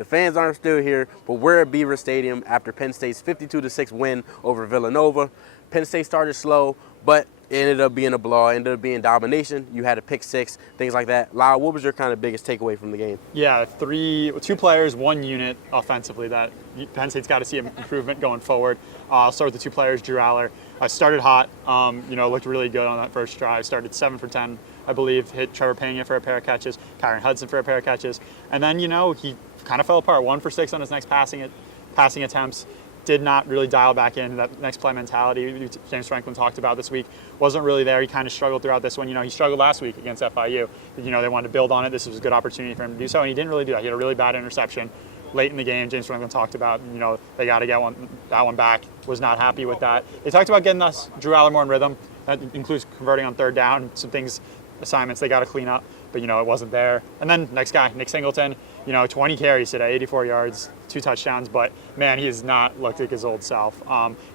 The fans aren't still here, but we're at Beaver Stadium after Penn State's 52-6 win over Villanova. Penn State started slow, but it ended up being a blowout. It ended up being domination. You had a pick six, things like that. Lyle, what was your kind of biggest takeaway from the game? Yeah, two players, one unit offensively that Penn State's got to see improvement going forward. I'll start with the two players. Drew Aller started hot, looked really good on that first drive. Started 7 for 10, I believe. Hit Trevor Pena for a pair of catches, Kyron Hudson for a pair of catches. And then, he kind of fell apart. 1 for 6 on his next passing attempts. Did not really dial back in. That next play mentality James Franklin talked about this week wasn't really there. He kind of struggled throughout this one. He struggled last week against FIU. They wanted to build on it. This was a good opportunity for him to do so, and he didn't really do that. He had a really bad interception late in the game. James Franklin talked about, they got to get that one back. Was not happy with that. They talked about getting Drew Aller more in rhythm. That includes converting on third down, some assignments they got to clean up, but it wasn't there. And then next guy, Nick Singleton, 20 carries today, 84 yards, 2 touchdowns, but man, he has not looked like his old self.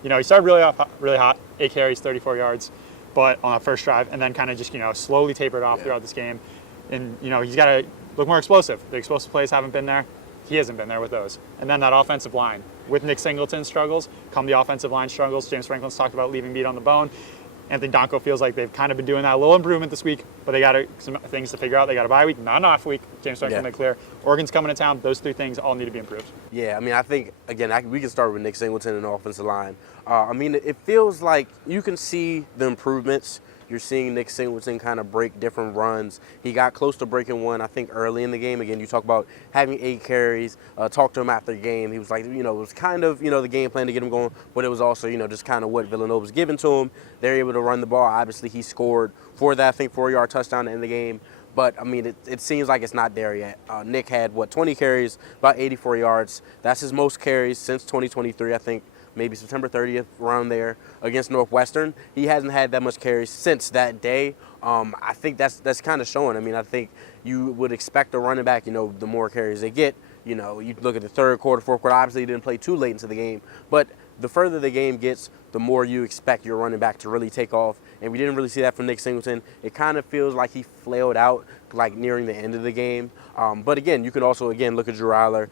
He started really hot, 8 carries, 34 yards, but on that first drive, and then kind of just slowly tapered off throughout this game. And he's got to look more explosive. The explosive plays haven't been there. He hasn't been there with those. And then that offensive line, with Nick Singleton's struggles, come the offensive line struggles. James Franklin's talked about leaving meat on the bone. Anthony Donko feels like they've kind of been doing that. A little improvement this week, but they got some things to figure out. They got a bye week, not an off week. James Franklin made clear. Oregon's coming to town. Those 3 things all need to be improved. Yeah, I think, again, we can start with Nick Singleton and the offensive line. It feels like you can see the improvements. You're seeing Nick Singleton kind of break different runs. He got close to breaking one, I think, early in the game. Again, you talk about having 8 carries. Talked to him after the game. He was like, it was kind of, the game plan to get him going, but it was also, just kind of what Villanova was giving to him. They're able to run the ball. Obviously, he scored for that, I think, 4-yard touchdown to end the game. But, it seems like it's not there yet. Nick had, 20 carries, about 84 yards. That's his most carries since 2023, I think. Maybe September 30th, around there, against Northwestern. He hasn't had that much carries since that day. I think that's kind of showing. I think you would expect a running back, the more carries they get. You look at the third quarter, fourth quarter, obviously he didn't play too late into the game. But the further the game gets, the more you expect your running back to really take off. And we didn't really see that from Nick Singleton. It kind of feels like he flailed out nearing the end of the game. But again, you can also, look at Drew Aller.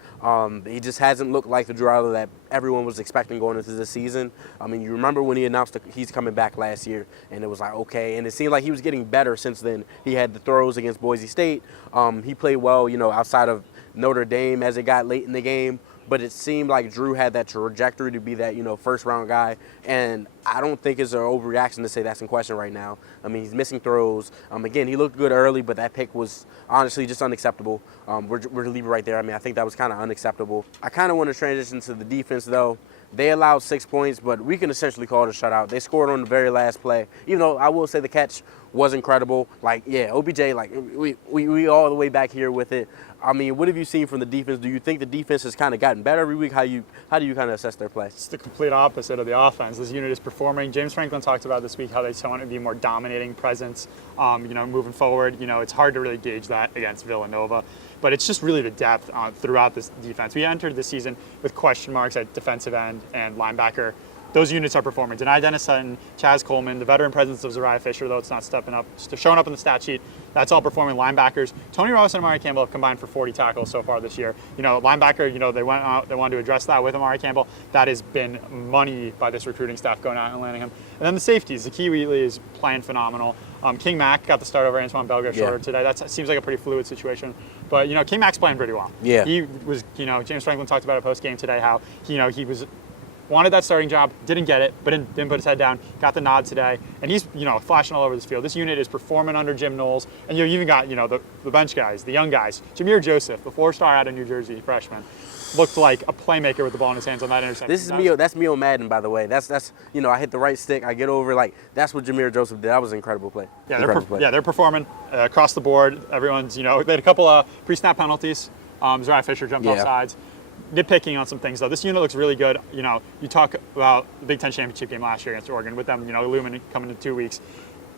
He just hasn't looked like the Drew Aller that everyone was expecting going into the season. You remember when he announced that he's coming back last year, and it was like, okay. And it seemed like he was getting better since then. He had the throws against Boise State. He played well, outside of Notre Dame as it got late in the game. But it seemed like Drew had that trajectory to be that, first-round guy. And I don't think it's an overreaction to say that's in question right now. He's missing throws. Again, he looked good early, but that pick was honestly just unacceptable. We're going to leave it right there. I think that was kind of unacceptable. I kind of want to transition to the defense, though. They allowed 6 points, but we can essentially call it a shutout. They scored on the very last play. Even though I will say the catch was incredible. OBJ, we all the way back here with it. What have you seen from the defense? Do you think the defense has kind of gotten better every week? How do you kind of assess their play? It's the complete opposite of the offense. This unit is performing. James Franklin talked about this week how they want to be more dominating presence. Moving forward, it's hard to really gauge that against Villanova. But it's just really the depth throughout this defense. We entered this season with question marks at defensive end and linebacker. Those units are performing. Denai Dennis Sutton, Chaz Coleman, the veteran presence of Zariah Fisher, though it's not showing up in the stat sheet. That's all performing. Linebackers, Tony Ross and Amari Campbell have combined for 40 tackles so far this year. Linebacker, they went out, they wanted to address that with Amari Campbell. That has been money by this recruiting staff going out and landing him. And then the safeties, Zakee Wheatley is playing phenomenal. King Mack got the start over Antoine Belger today. That seems like a pretty fluid situation. But, King Mack's playing pretty well. Yeah. He was, James Franklin talked about it post-game today, how, he wanted that starting job, didn't get it, but didn't put his head down, got the nod today, and he's, flashing all over this field. This unit is performing under Jim Knowles, and you even got, the bench guys, the young guys. Jameer Joseph, the 4-star out of New Jersey freshman, looked like a playmaker with the ball in his hands on that interception. That's me on Madden, by the way. That's I hit the right stick, I get over, that's what Jameer Joseph did. That was an incredible play. Yeah, they're performing across the board. Everyone's, they had a couple of pre-snap penalties. Zariah Fisher jumped off sides. Nitpicking on some things, though. This unit looks really good. You talk about the Big Ten championship game last year against Oregon with them, illuminating coming in 2 weeks.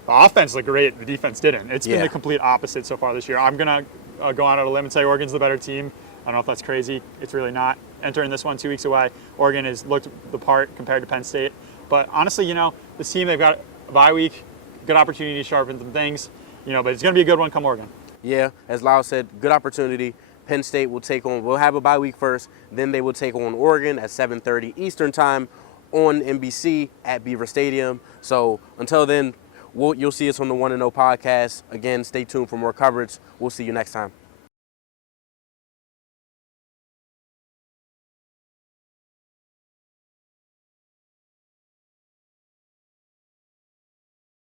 The offense looked great. The defense didn't. It's been the complete opposite so far this year. I'm going to go out on a limb and say Oregon's the better team. I don't know if that's crazy. It's really not. Entering this one 2 weeks away, Oregon has looked the part compared to Penn State. But honestly, this team, they've got a bye week, good opportunity to sharpen some things, but it's going to be a good one come Oregon. Yeah, as Lyle said, good opportunity. Penn State will have a bye week first, then they will take on Oregon at 7:30 Eastern time on NBC at Beaver Stadium. So until then, you'll see us on the 1-0 podcast. Again, stay tuned for more coverage. We'll see you next time.